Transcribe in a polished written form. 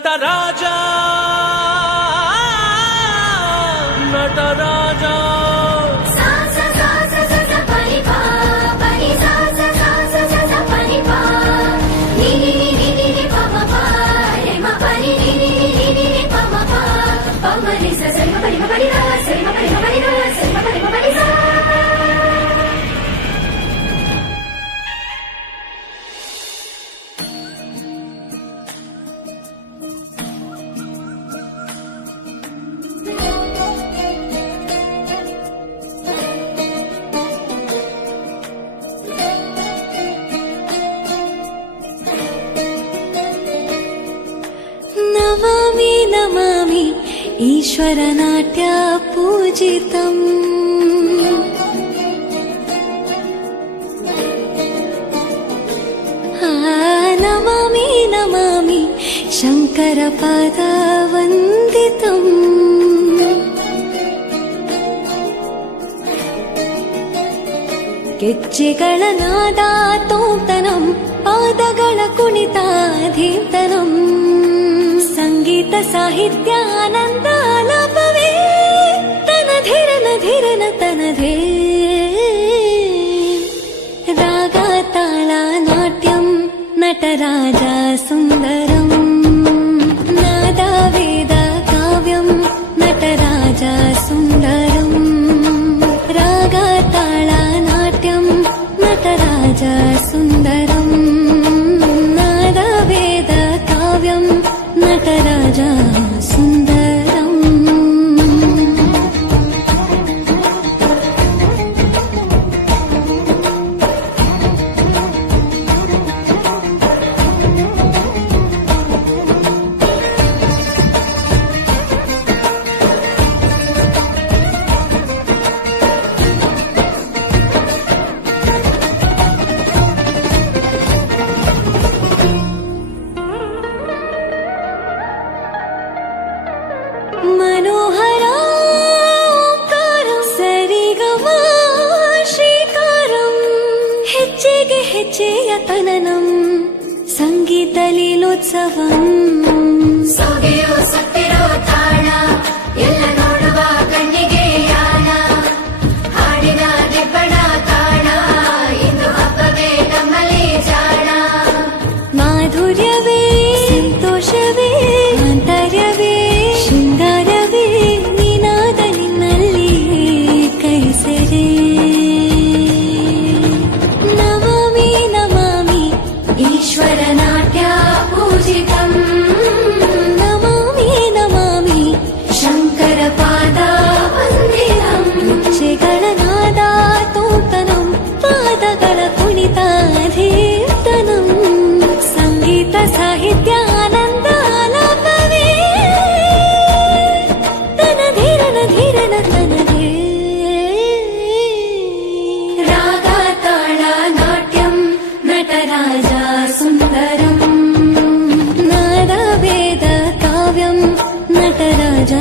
ನಟರಾಜ ನಟರಾಜ नमामि नमामि ईश्वरनाट्य पूजितम् नमामि नमामि शङ्करपादवन्दितम् ಗೆಜ್ಜೆಗಳ ನಾದ ತೋಂತನಂ ಪಾದಗಳ ಕುಣಿತಾಧೀಂತನಂ ಸಂಗೀತ ಸಾಹಿತ್ಯ ಆನಂದ ಆಲಾಪವೇ ತನಧಿರನ ಧಿರನ ತನಧೇ ರಾಗ ತಾಳ ನಾಟ್ಯಂ ನಟರಾಜ ಸುಂದರಂ ನಾದ ವೇದ ಕಾವ್ಯಂ ನಟರಾಜ ಸುಂದರಂ ರಾಗ ತಾಳ ನಾಟ್ಯಂ ನಟರಾಜ ಸುಂದರಂ ನಾದ ವೇದ ಕಾವ್ಯಂ ನಟರಾಜ ಸುಂದರಂ मनोहर ओंकारं सरिगमा ಶ್ರೀಕಾರಂ ಹೆಜ್ಜೆಗೆ ಹೆಜ್ಜೆಯ ತನನಂ ಸಂಗೀತ ಲೀಲೋತ್ಸವಂ ಸೊಗೆಯೋ ಸತ್ತಿರೋ ತಾಣ ಎಲ್ಲ ನೋಡುವ ಕಣ್ಣಿಗೆ ಯಾನ ಹಾಡಿನ ದಿಬ್ಬಣ ತಾಣ ಇಂದು ಹಬ್ಬವೇ ನಮ್ಮಲ್ಲಿ ಜಾಣ ಮಾಧುರ್ಯವೇ ಸಂತೋಷವೇ ಆಂತರ್ಯವೇ ಶೃಂಗಾರವೇ ನೀನಾದ ನಿನ್ನಲ್ಲಿ ಕೈಸೆರೆ ನಮಾಮಿ ನಮಾಮಿ ಈಶ್ವರ ನಾಟ್ಯ ಪೂಜಿತಂ ನಮಾಮಿ ನಮಾಮಿ ಶಂಕರ ಪಾದ ವಂದಿತಂ ಗೆಜ್ಜೆಗಳ ನಾದ ತೋಂತನಂ ಪಾದಗಳ ಕುಣಿತಾಧೀರ್ತನಂ ಸಂಗೀತ ಸಾಹಿತ್ಯ ಆನಂದ ಆಲಾಪವೇ ತನಧಿರನ ಧಿರನ ತನಧೇ ರಾಗ ತಾಳ ನಾಟ್ಯಂ ನಟರಾಜ ಸುಂದರಂ ನಾದ ವೇದ ಕಾವ್ಯಂ ನಟರಾಜ